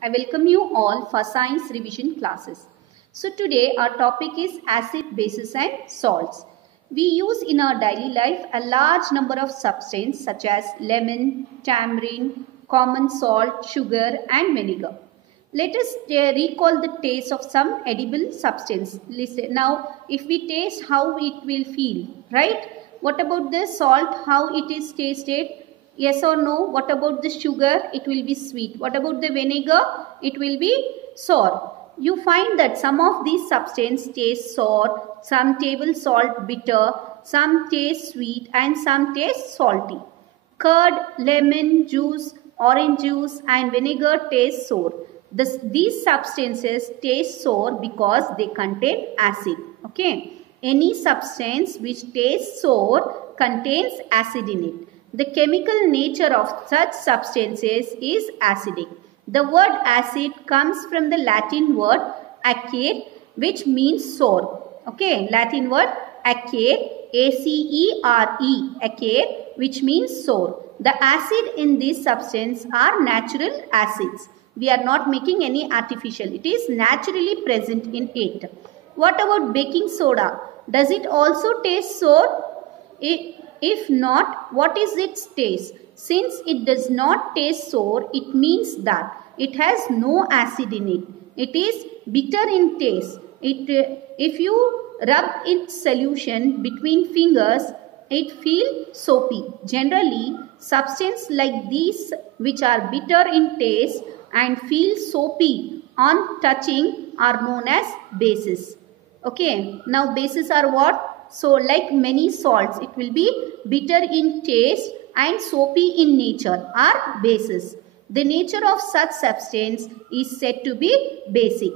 I welcome you all for science revision classes. So today our topic is acid, bases and salts. We use in our daily life a large number of substances such as lemon, tamarind, common salt, sugar and vinegar. Let us recall the taste of some edible substance. Listen, now if we taste how it will feel, right? What about the salt, how it is tasted? Yes or no? What about the sugar? It will be sweet. What about the vinegar? It will be sour. You find that some of these substances taste sour, some table salt bitter, some taste sweet and some taste salty. Curd, lemon juice, orange juice and vinegar taste sour. These substances taste sour because they contain acid. Okay. Any substance which tastes sour contains acid in it. The chemical nature of such substances is acidic. The word acid comes from the Latin word acere, which means sour. Okay, Latin word acere, A-C-E-R-E, acere, which means sour. The acid in this substance are natural acids. We are not making any artificial. It is naturally present in it. What about baking soda? Does it also taste sour? If not, what is its taste? Since it does not taste sour, it means that it has no acid in it. It is bitter in taste. If you rub its solution between fingers, it feels soapy. Generally, substances like these which are bitter in taste and feel soapy on touching are known as bases. Okay, now bases are what? So like many salts, it will be bitter in taste and soapy in nature are bases. The nature of such substance is said to be basic.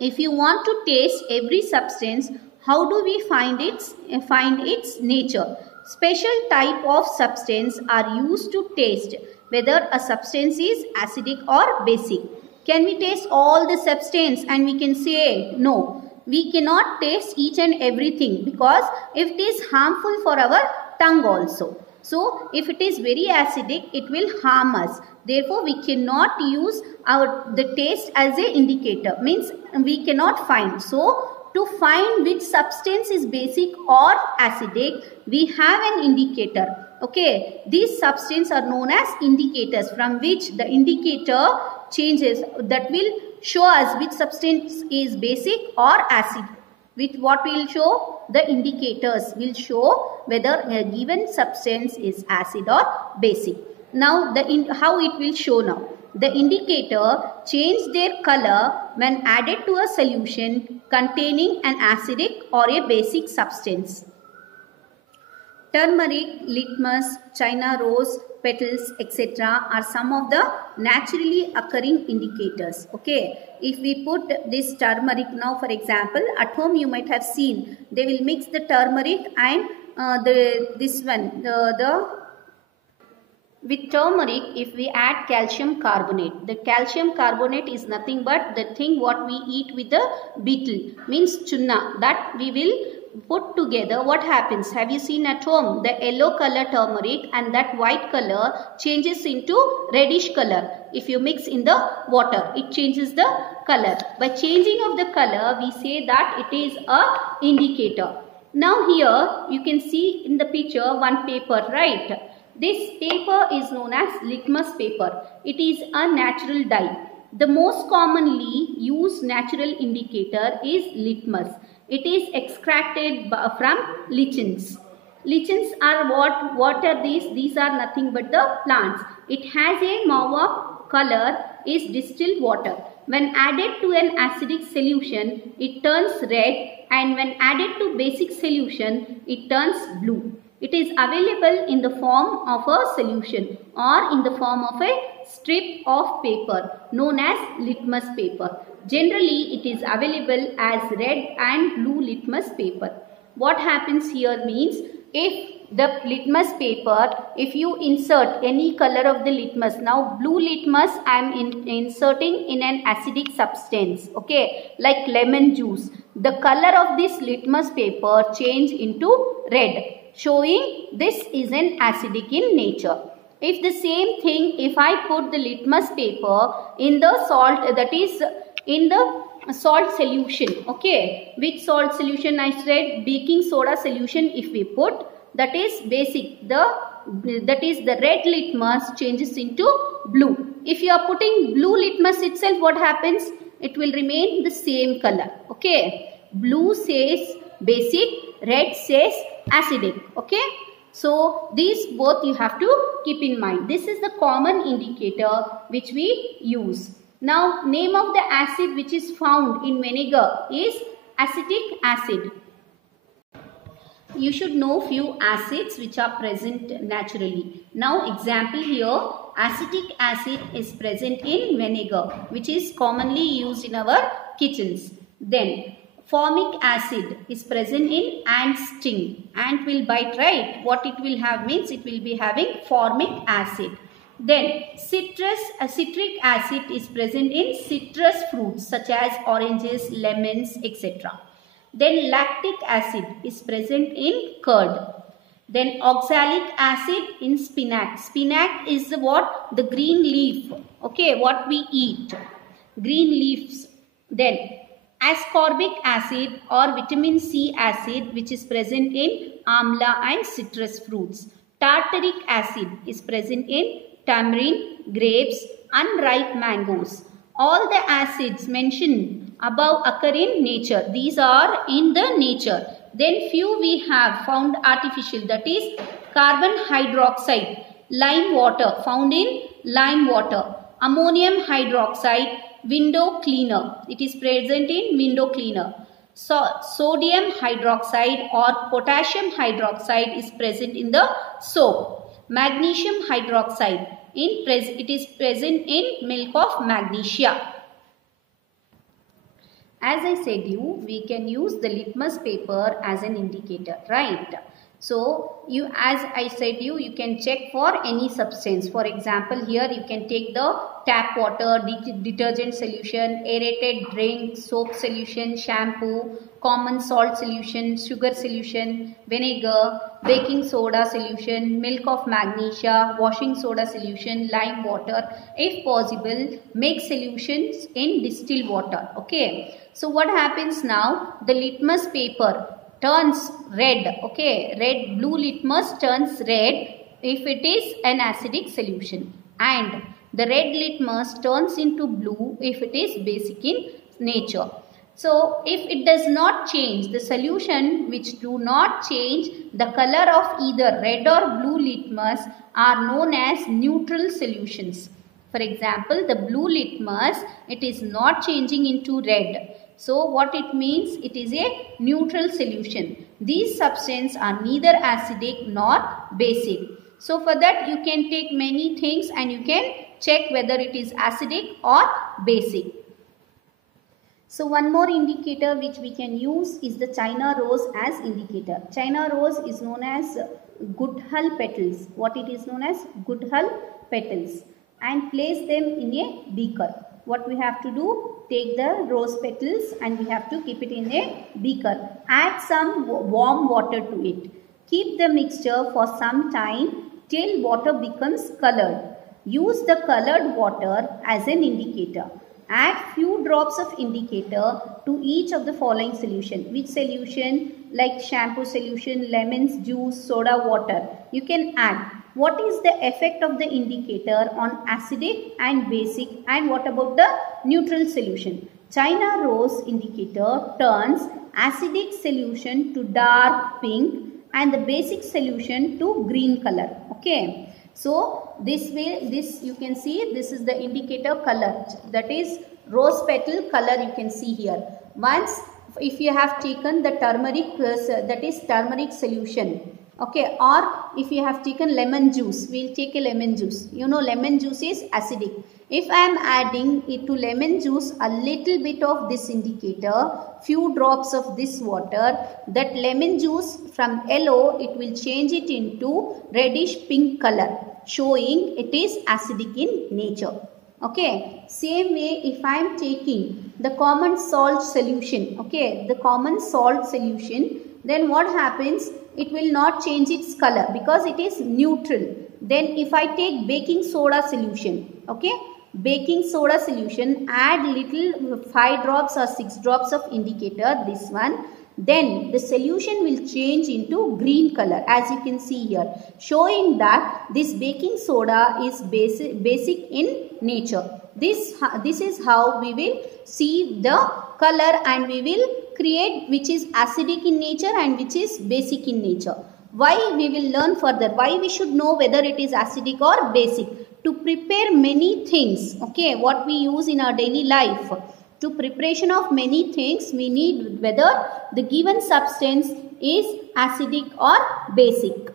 If you want to taste every substance, how do we find its nature? Special type of substance are used to taste whether a substance is acidic or basic. Can we taste all the substance and we can say no? We cannot taste each and everything because if it is harmful for our tongue also. So if it is very acidic, it will harm us. Therefore, we cannot use the taste as an indicator. Means we cannot find. So to find which substance is basic or acidic, we have an indicator. Okay, these substances are known as indicators from which the indicator changes that will show us which substance is basic or acid. With what will show? The indicators will show whether a given substance is acid or basic. Now how it will show now? The indicator change their color when added to a solution containing an acidic or a basic substance. Turmeric, litmus, China rose, petals, etc. are some of the naturally occurring indicators. Okay, if we put this turmeric now, for example, at home you might have seen they will mix the turmeric and with turmeric, if we add calcium carbonate, the calcium carbonate is nothing but the thing what we eat with the beetle, means chunna, that we will put together. What happens? Have you seen at home? The yellow color turmeric and that white color changes into reddish color. If you mix in the water, it changes the color. By changing of the color, we say that it is a indicator. Now here you can see in the picture one paper, right? This paper is known as litmus paper. It is a natural dye. The most commonly used natural indicator is litmus. It is extracted from lichens. Lichens are what? What are these? These are nothing but the plants. It has a mauve color, is distilled water. When added to an acidic solution, it turns red, and when added to basic solution, it turns blue. It is available in the form of a solution or in the form of a strip of paper known as litmus paper. Generally, it is available as red and blue litmus paper. What happens here means, if the litmus paper, if you insert any color of the litmus, now blue litmus I am inserting in an acidic substance, okay, like lemon juice. The color of this litmus paper change into red, showing this is an acidic in nature. If the same thing, if I put the litmus paper in the salt, that is in the salt solution, okay, which salt solution I said? Baking soda solution. If we put, that is basic, that is the red litmus changes into blue. If you are putting blue litmus itself, what happens? It will remain the same color, okay. Blue says basic, red says acidic, okay. So these both you have to keep in mind. This is the common indicator which we use. Now name of the acid which is found in vinegar is acetic acid. You should know few acids which are present naturally. Now example here, acetic acid is present in vinegar, which is commonly used in our kitchens. Then formic acid is present in ant sting. Ant will bite, right? What it will have means it will be having formic acid. Then citric acid is present in citrus fruits such as oranges, lemons, etc. Then lactic acid is present in curd. Then oxalic acid in spinach. Spinach is what? The green leaf. Okay, what we eat. Green leaves. Then ascorbic acid or vitamin C acid which is present in amla and citrus fruits. Tartaric acid is present in tamarind, grapes, unripe mangoes. All the acids mentioned above occur in nature. These are in the nature. Then few we have found artificial, that is carbon hydroxide, lime water, found in lime water. Ammonium hydroxide, window cleaner. It is present in window cleaner. So sodium hydroxide or potassium hydroxide is present in the soap. Magnesium hydroxide, it is present in milk of magnesia. As I said you, we can use the litmus paper as an indicator, right? So as I said you can check for any substance. For example, here you can take the tap water, detergent solution, aerated drink, soap solution, shampoo, common salt solution, sugar solution, vinegar, baking soda solution, milk of magnesia, washing soda solution, lime water. If possible, make solutions in distilled water, okay. So what happens now? The litmus paper turns red, okay. Red, blue litmus turns red if it is an acidic solution, and the red litmus turns into blue if it is basic in nature. So if it does not change, the solution which do not change the color of either red or blue litmus are known as neutral solutions. For example, the blue litmus, it is not changing into red. So what it means? It is a neutral solution. These substances are neither acidic nor basic. So for that you can take many things and you can check whether it is acidic or basic. So one more indicator which we can use is the China rose as indicator. China rose is known as Goodhull petals. What it is known as? Goodhull petals. And place them in a beaker. What we have to do? Take the rose petals and we have to keep it in a beaker. Add some warm water to it. Keep the mixture for some time till water becomes colored. Use the colored water as an indicator. Add few drops of indicator to each of the following solution. Which solution? Like shampoo solution, lemons juice, soda water. You can add. What is the effect of the indicator on acidic and basic, and what about the neutral solution? China rose indicator turns acidic solution to dark pink and the basic solution to green color. Okay. So this way, this you can see, this is the indicator color, that is rose petal color you can see here. Once if you have taken the turmeric, that is turmeric solution, okay, or if you have taken lemon juice, we will take a lemon juice. You know lemon juice is acidic. If I am adding it to lemon juice a little bit of this indicator, few drops of this water, that lemon juice from yellow it will change it into reddish pink color, showing it is acidic in nature. Okay, same way if I am taking the common salt solution, okay, the common salt solution, then what happens? It will not change its color because it is neutral. Then if I take baking soda solution, okay, baking soda solution, add little 5 drops or 6 drops of indicator, this one, then the solution will change into green color, as you can see here, showing that this baking soda is basic in nature. This is how we will see the color, and we will create which is acidic in nature and which is basic in nature. Why we will learn further, why we should know whether it is acidic or basic. To prepare many things, okay, what we use in our daily life. To preparation of many things, we need whether the given substance is acidic or basic.